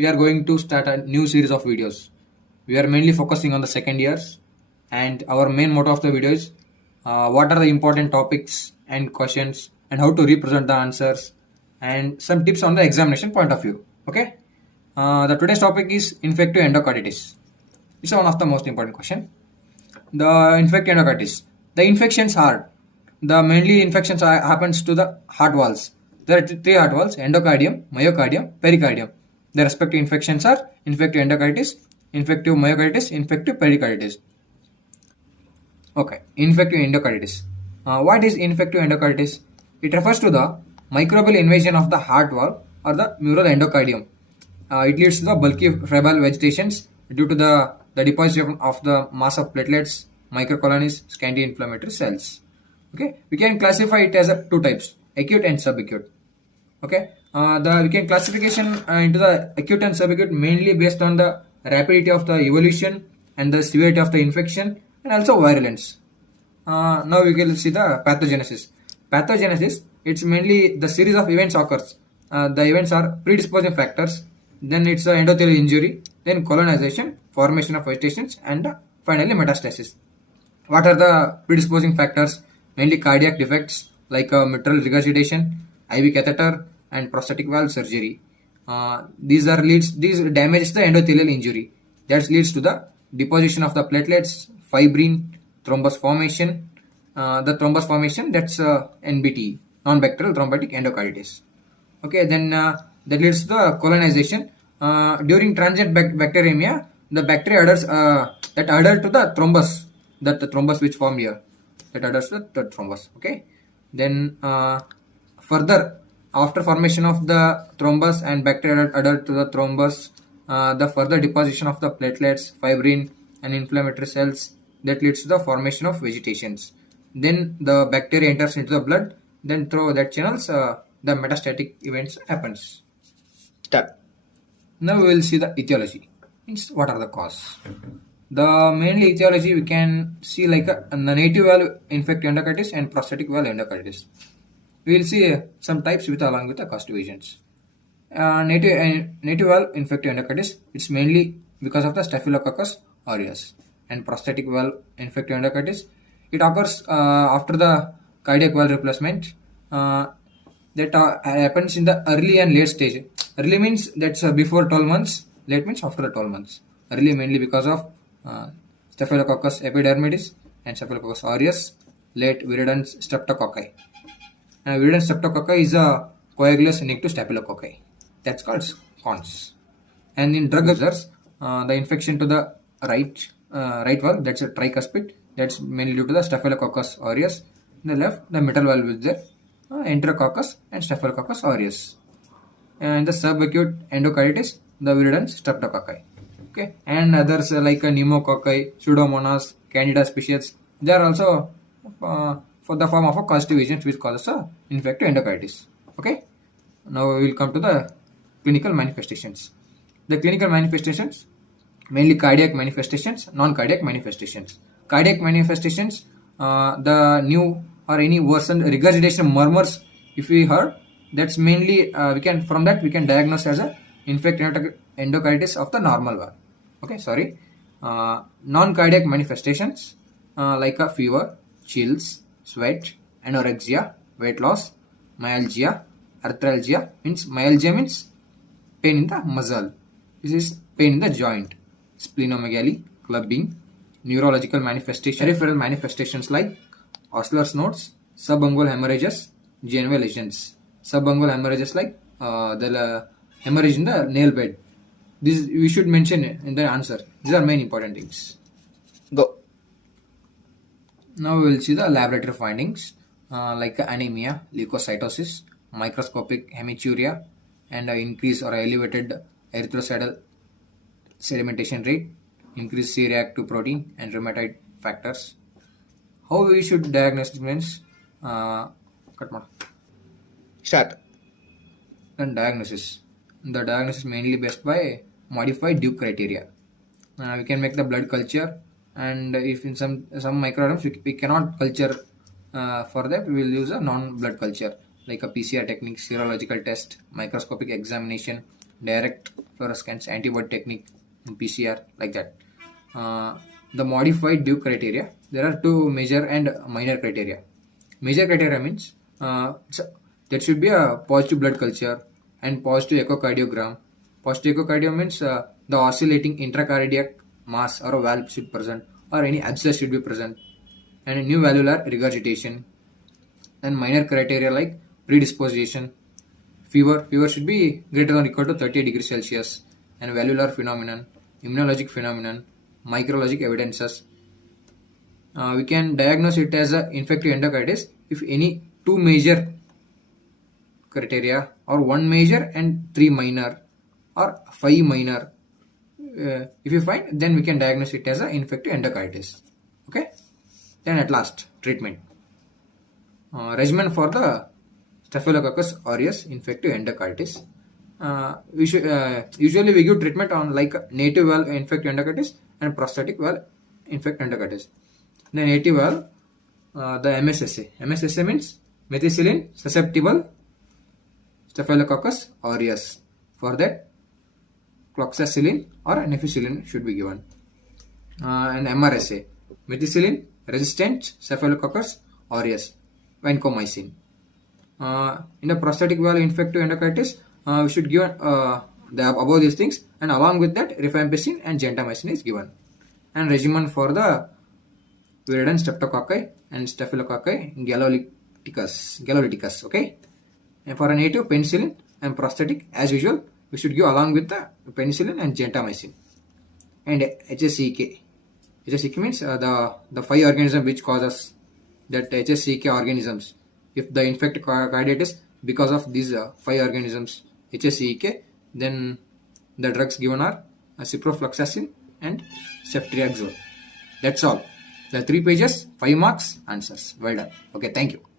we are going to start a new series of videos. We are mainly focusing on the second years, and our main motto of the video is what are the important topics and questions and how to represent the answers and some tips on the examination point of view. Okay. The today's topic is infective endocarditis. It's one of the most important question. The infective endocarditis. The infections are the mainly infections happens to the heart walls. There are three heart walls: endocardium, myocardium, pericardium. The respective infections are infective endocarditis, infective myocarditis, infective pericarditis. Okay, infective endocarditis. What is infective endocarditis? It refers to the microbial invasion of the heart wall or the mural endocardium. It leads to the bulky febrile vegetations due to the deposition of the mass of platelets, microcolonies, scanty inflammatory cells. Okay, we can classify it as two types: acute and subacute. Okay, we can classification into the acute and subacute mainly based on the rapidity of the evolution and the severity of the infection and also virulence. Now we will see the pathogenesis. Pathogenesis, it's mainly the series of events occurs. The events are predisposing factors, then it's endothelial injury, then colonization, formation of vegetations, and finally metastasis. What are the predisposing factors? Mainly cardiac defects like mitral regurgitation, IV catheter, and prosthetic valve surgery. These damages the endothelial injury. That leads to the deposition of the platelets, fibrin, thrombus formation. The thrombus formation, that's NBT, non-bacterial thrombotic endocarditis. Okay, then that leads to the colonization. During transient bacteremia, the bacteria adheres that adhere to the thrombus, the thrombus which formed here, that adheres to the thrombus. Okay, then further after formation of the thrombus and bacteria adhere to the thrombus, the further deposition of the platelets, fibrin, and inflammatory cells, that leads to the formation of vegetations. Then the bacteria enters into the blood. Then through that channels, the metastatic events happens. Start. Now we will see the etiology. Means what are the cause? The mainly etiology we can see like the native valve infective endocarditis and prosthetic valve endocarditis. We will see some types with along with the cause divisions. Native valve infective endocarditis, it's mainly because of the Staphylococcus aureus, and prosthetic valve infective endocarditis, it occurs after the cardiac valve replacement. That happens in the early and late stage. Early means that's before 12 months, late means after the 12 months. Early mainly because of Staphylococcus epidermidis and Staphylococcus aureus, late virulence streptococci. Virulence streptococci is a coagulous unique to Staphylococci. That's called cons. And in drug users, the infection to the right valve, that's a tricuspid, that's mainly due to the Staphylococcus aureus. In the left, the middle valve is there, Enterococcus and Staphylococcus aureus. And the subacute endocarditis, the virulence streptococci. Okay, and others like pneumococci, pseudomonas, candida species, they are also for the form of a cause division which causes infective endocarditis. Okay, now we will come to the clinical manifestations. The clinical manifestations, mainly cardiac manifestations, non-cardiac manifestations. Cardiac manifestations, the new or any worsened regurgitation murmurs, if we heard, that's mainly we can diagnose as a infective endocarditis of the normal valve. Okay, sorry. Non-cardiac manifestations like a fever, chills, sweat, anorexia, weight loss, myalgia, arthralgia. Myalgia means pain in the muscle. This is pain in the joint. Splenomegaly, clubbing, neurological manifestations, peripheral manifestations like oscillars nodes, subungual hemorrhages, GNV lesions. Subungual hemorrhages like the hemorrhage in the nail bed. This we should mention in the answer. These are main important things. Go. Now we will see the laboratory findings like anemia, leukocytosis, microscopic hematuria, and increase or elevated erythrocytal sedimentation rate, increased C-reactive protein, and rheumatoid factors. How we should diagnose means start. Then diagnosis. The diagnosis mainly based by modified Duke criteria. We can make the blood culture, and if in some microorganisms we cannot culture for that, we will use a non-blood culture like a PCR technique, serological test, microscopic examination, direct fluorescence, antibody technique, PCR, like that. Uh, the modified Duke criteria, there are two major and minor criteria. Major criteria means there should be a positive blood culture and positive echocardiogram. Positive echocardiogram means the oscillating intracardiac mass or a valve should present, or any abscess should be present, and a new valvular regurgitation. And minor criteria like predisposition, fever should be greater than or equal to 30 degrees Celsius, and valvular phenomenon, immunologic phenomenon, microbiologic evidences. We can diagnose it as a infective endocarditis if any two major criteria, or one major and three minor, or five minor. If you find, then we can diagnose it as a infective endocarditis. Okay. Then at last, treatment. Regimen for the Staphylococcus aureus infective endocarditis. Usually we give treatment on like native valve infective endocarditis and prosthetic valve infective endocarditis. The native valve, the MSSA. MSSA means methicillin susceptible Staphylococcus aureus. For that, cloxacillin or neficillin should be given. And MRSA, methicillin resistant Staphylococcus aureus, vancomycin. In the prosthetic valve infective endocarditis, we should give above these things, and along with that, rifampicin and gentamicin is given. And regimen for the Viridin streptococci and Staphylococci galolyticus. Okay. And for a native, penicillin and prosthetic, as usual, we should give along with the penicillin and gentamicin. And HSCK. HSCK means the five organisms which causes that HSCK organisms. If the infected carditis because of these five organisms HSCK, then the drugs given are ciprofloxacin and ceftriaxone. That's all. The 3 pages, 5 marks answers. Well done. Okay, thank you.